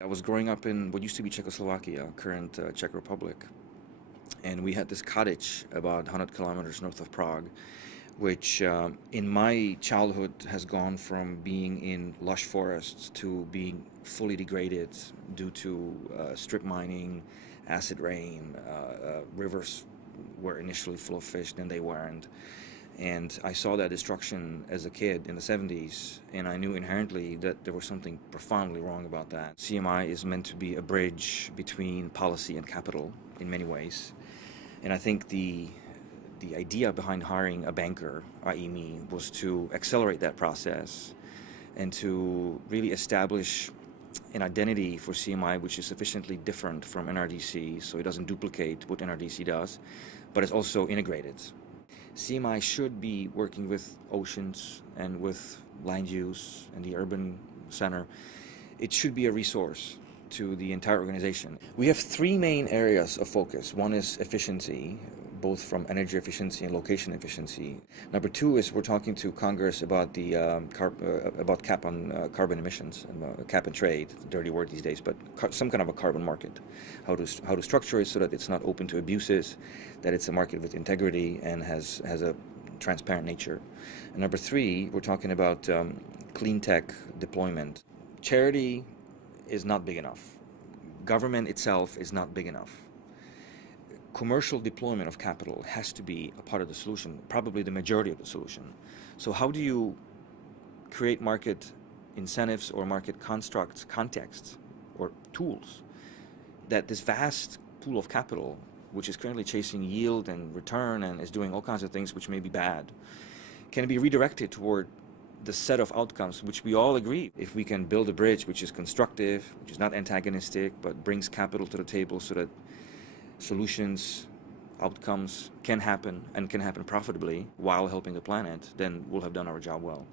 I was growing up in what used to be Czechoslovakia, current Czech Republic, and we had this cottage about 100 kilometers north of Prague, which in my childhood has gone from being in lush forests to being fully degraded due to strip mining, acid rain. Rivers were initially full of fish, then they weren't. And I saw that destruction as a kid in the 70s, and I knew inherently that there was something profoundly wrong about that. CMI is meant to be a bridge between policy and capital in many ways. And I think the idea behind hiring a banker, i.e. me, was to accelerate that process and to really establish an identity for CMI which is sufficiently different from NRDC, so it doesn't duplicate what NRDC does, but it's also integrated. CMI should be working with oceans and with land use and the urban center. It should be a resource to the entire organization. We have three main areas of focus. One is efficiency, both from energy efficiency and location efficiency. Number two is we're talking to Congress about the about cap on carbon emissions, and cap and trade, dirty word these days, but some kind of a carbon market. How to structure it so that it's not open to abuses, that it's a market with integrity and has a transparent nature. And number three, we're talking about clean tech deployment. Charity is not big enough. Government itself is not big enough. Commercial deployment of capital has to be a part of the solution, probably the majority of the solution. So how do you create market incentives or market constructs, contexts, or tools that this vast pool of capital, which is currently chasing yield and return and is doing all kinds of things which may be bad, can be redirected toward the set of outcomes which we all agree? If we can build a bridge which is constructive, which is not antagonistic, but brings capital to the table so that solutions, outcomes can happen and can happen profitably while helping the planet, then we'll have done our job well.